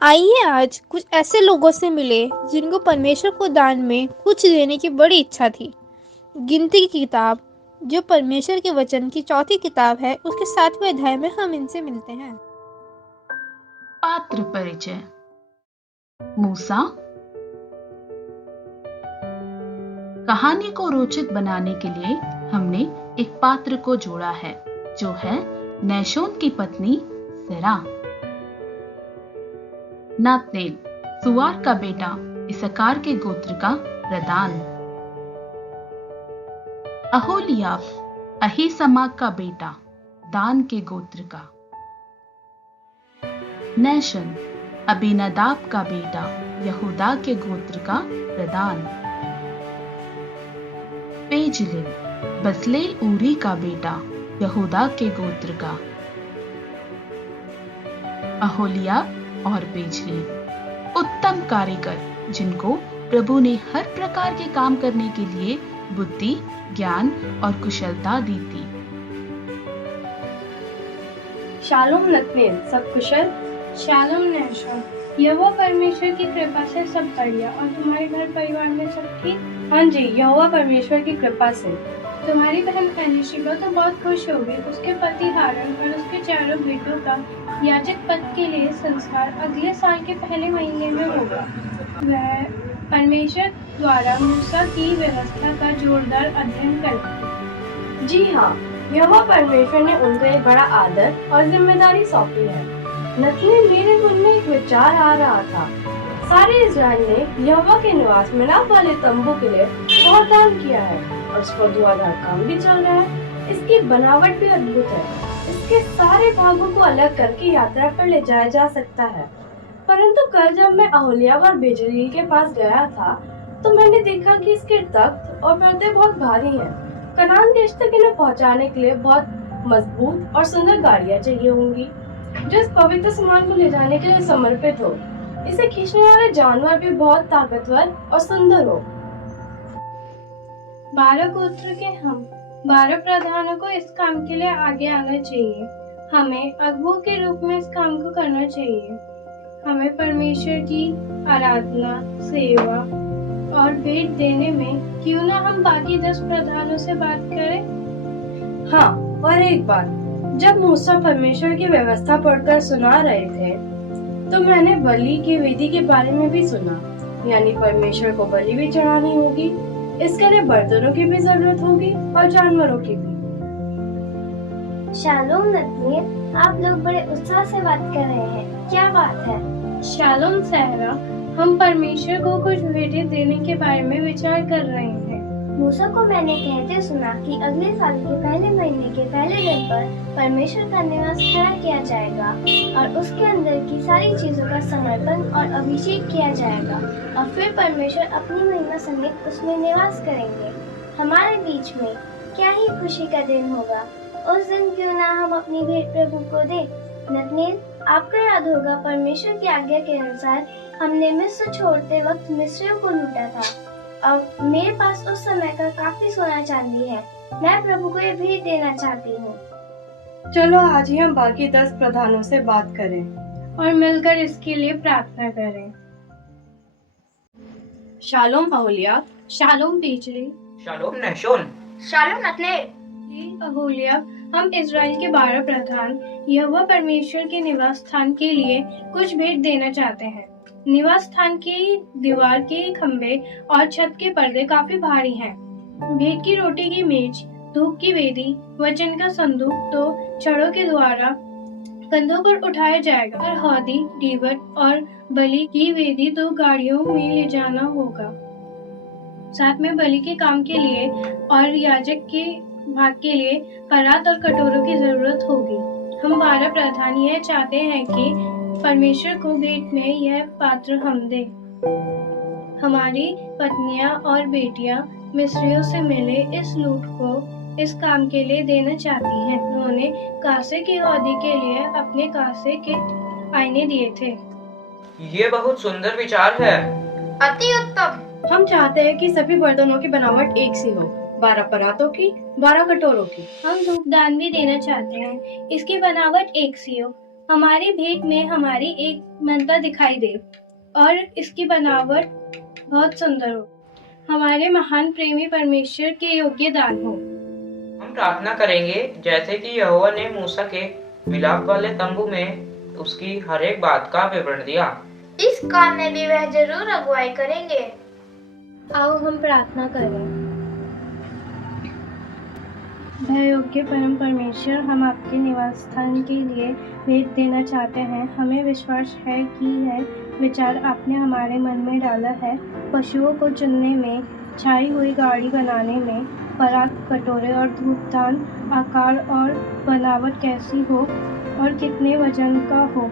आइए आज कुछ ऐसे लोगों से मिले जिनको परमेश्वर को दान में कुछ देने की बड़ी इच्छा थी। गिनती की किताब, जो परमेश्वर के वचन की चौथी किताब है, उसके 7वें अध्याय में हम इनसे मिलते हैं। पात्र परिचय। मूसा। कहानी को रोचक बनाने के लिए हमने एक पात्र को जोड़ा है, जो है नहशोन की पत्नी सेरा। नातनेल, सुआर का बेटा, इसकार के गोत्र का प्रधान। अहोलियाब, अहीसमाक का बेटा, दान के गोत्र का। नहशन, अबीनादाब का बेटा, यहूदा के गोत्र का प्रधान। पेजलेल, बसलेल ऊरी का बेटा, यहूदा के गोत्र का। अहोलियाब और पेजलेल उत्तम कारीगर, जिनको प्रभु ने हर प्रकार के काम करने के लिए बुद्धि, ज्ञान और कुशलता दी थी। शालोम नतनेल, सब कुशल? शालोम नहशोन, यहोवा परमेश्वर की कृपा से सब बढ़िया। और तुम्हारे घर परिवार में सब ठीक? हाँ जी, यहोवा परमेश्वर की कृपा से। तुम्हारी बहन एलीशिबा तो बहुत खुश होगी। उसके पति हारून और उसके चारों बेटों का याजक पद के लिए संस्कार अगले साल के पहले महीने में होगा। वह परमेश्वर द्वारा मूसा की व्यवस्था का जोरदार अध्ययन करेगी। जी हाँ, यहोवा परमेश्वर ने उनको एक बड़ा आदर और जिम्मेदारी सौंपी है। नतनेल, मेरे मन में एक विचार आ रहा था। सारे इजराइल ने यहोवा के निवास मिलाप वाले तंबू के लिए बहुत दान किया है और उस पर धुआंधार काम भी चल रहा है। इसकी बनावट भी अद्भुत है। इसके सारे भागों को अलग करके यात्रा पर ले जाया जा सकता है। परंतु कल जब मैं अहोलियाब और बेजलील के पास गया था, तो मैंने देखा कि इसके तख्त और पर्दे बहुत भारी हैं। कनान देश तक इन्हें पहुंचाने के लिए बहुत मजबूत और सुंदर गाड़ियां चाहिए होंगी, जो इस पवित्र सामान को ले जाने के लिए समर्पित हो। इसे खींचने वाले जानवर भी बहुत ताकतवर और सुंदर हो। 12 गोत्र के हम 12 प्रधानों को इस काम के लिए आगे आना चाहिए। हमें अगुओं के रूप में इस काम को करना चाहिए। हमें परमेश्वर की आराधना, सेवा और भेंट देने में क्यों ना हम बाकी 10 प्रधानों से बात करें। हाँ, और एक बात, जब मूसा परमेश्वर की व्यवस्था पढ़कर सुना रहे थे, तो मैंने बलि की विधि के बारे में भी सुना। यानी परमेश्वर को बलि भी चढ़ानी होगी। इसके लिए बर्तनों की भी जरूरत होगी और जानवरों की भी। शालोम नतनेल, आप लोग बड़े उत्साह से बात कर रहे हैं, क्या बात है? शालोम सहरा, हम परमेश्वर को कुछ भेंटें देने के बारे में विचार कर रहे हैं। मूसा को मैंने कहते सुना कि अगले साल के पहले महीने के पहले दिन पर परमेश्वर का निवास खड़ा किया जाएगा और उसके अंदर की सारी चीजों का समर्पण और अभिषेक किया जाएगा और फिर परमेश्वर अपनी महिमा समेत उसमें निवास करेंगे हमारे बीच में। क्या ही खुशी का दिन होगा। उस दिन क्यों ना हम अपनी भेंट प्रभु को दें। नतनेल, आपको याद होगा परमेश्वर की आज्ञा के अनुसार हमने मिस्र छोड़ते वक्त मिस्रियों को लूटा था। अब मेरे पास उस समय का काफी सोना चांदी है। मैं प्रभु को ये भेंट देना चाहती हूँ। चलो आज ही हम बाकी 10 प्रधानों से बात करें और मिलकर इसके लिए प्रार्थना करें। शालोम अहोलियाब, शालोम पेजलेल, शालोम नहशोन, शालोम नतनेल। अहोलियाब, हम इजराइल के 12 प्रधान यहोवा परमेश्वर के निवास स्थान के लिए कुछ भेंट देना चाहते हैं। निवास स्थान की दीवार के खंभे और छत के पर्दे काफी भारी हैं। भेंट की रोटी की मेज, धूप की वेदी, वचन का संदूक तो छड़ों के द्वारा कंधों पर उठाया जाएगा और हौदी, दीवट और बलि की वेदी 2 गाड़ियों में ले जाना होगा। साथ में बलि के काम के लिए और याजक के भाग के लिए परात और कटोरों की जरूरत होगी। हम 12 प्रधान यह चाहते हैं कि परमेश्वर को भेंट में यह पात्र हम दें। हमारी पत्नियां और बेटियां मिस्रियों से मिले इस लूट को इस काम के लिए देना चाहती हैं। उन्होंने कांसे की हौदी के लिए अपने कांसे के आईने दिए थे। ये बहुत सुंदर विचार है। अति उत्तम। हम चाहते हैं कि सभी बर्तनों की बनावट एक सी हो, 12 परातों की, 12 कटोरों की। हम धूपदान भी देना चाहते हैं। इसकी बनावट एक सी हो। हमारी भेंट में हमारी एक मनता दिखाई दे और इसकी बनावट बहुत सुंदर हो। हमारे महान प्रेमी परमेश्वर के योग्य दान हो। हम प्रार्थना करेंगे जैसे कि यहोवा ने मूसा के मिलाप वाले तंबू में उसकी हर एक बात का विवरण दिया। इस काम में भी वह जरूर अगुवाई करेंगे। आओ हम प्रार्थना करें। भय योग्य परम परमेश्वर, हम आपके निवास स्थान के लिए भेंट देना चाहते हैं। हमें विश्वास है कि यह विचार आपने हमारे मन में डाला है। पशुओं को चुनने में, छाई हुई गाड़ी बनाने में, परात, कटोरे और धूपदान आकार और बनावट कैसी हो और कितने वजन का हो,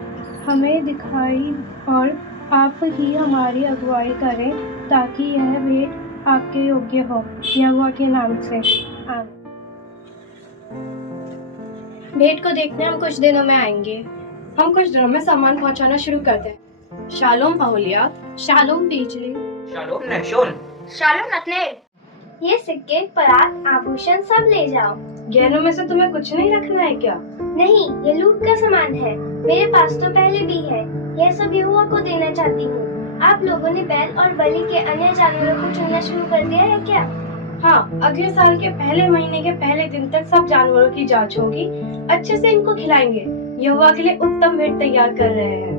हमें दिखाई और आप ही हमारी अगुवाई करें ताकि यह भेंट आपके योग्य हो। यहोवा के नाम से आमीन। भेंट को देखने हम कुछ दिनों में आएंगे। हम कुछ दिनों में सामान पहुंचाना शुरू करते हैं। शालोम अहोलिया। शालोम बिजली। शालोम नहशोन। शालोम नतनेल। ये सिक्के, परात, आभूषण सब ले जाओ। गहनों में से तुम्हें कुछ नहीं रखना है क्या? नहीं, ये लूट का सामान है। मेरे पास तो पहले भी है। यह सब यहोवा को देना चाहती हूँ। आप लोगों ने बैल और बलि के अन्य जानवरों को चुनना शुरू कर दिया है क्या? हाँ, अगले साल के पहले महीने के पहले दिन तक सब जानवरों की जांच होगी। अच्छे से इनको खिलाएंगे। यहोवा के लिए उत्तम भेंट तैयार कर रहे हैं।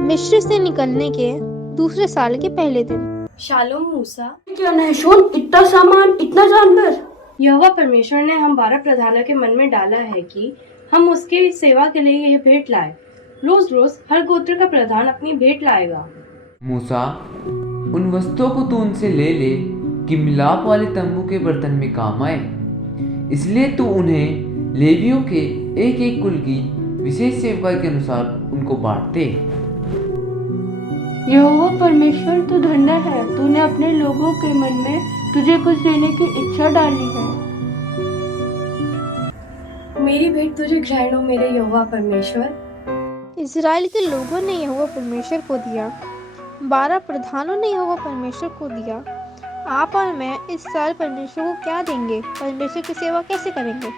मिस्र से निकलने के दूसरे साल के पहले दिन। शालोम मूसा। क्या नहशोन, इतना सामान, इतना जानवर? यहोवा परमेश्वर ने हम 12 प्रधानों के मन में डाला है कि हम उसकी सेवा के लिए यह भेंट लाए। रोज रोज हर गोत्र का प्रधान अपनी भेंट लाएगा। मूसा, उन वस्तुओं को तू उनसे ले ले कि मिलाप वाले तंबू के बर्तन में काम आए। इसलिए तू उन्हें लेवियों के एक एक कुल की विशेष सेवकाई के अनुसार उनको बांट दे। यहोवा परमेश्वर, तू धन्य है। तूने अपने लोगों के मन में तुझे कुछ देने की इच्छा डाली है। मेरी भेंट तुझे ग्रहण हो मेरे यहोवा परमेश्वर। इज़राइल के लोगों ने यहोवा परमेश्वर को दिया। 12 प्रधानों ने यहोवा परमेश्वर को दिया। आप और मैं इस साल परमेश्वर को क्या देंगे? परमेश्वर की सेवा कैसे करेंगे?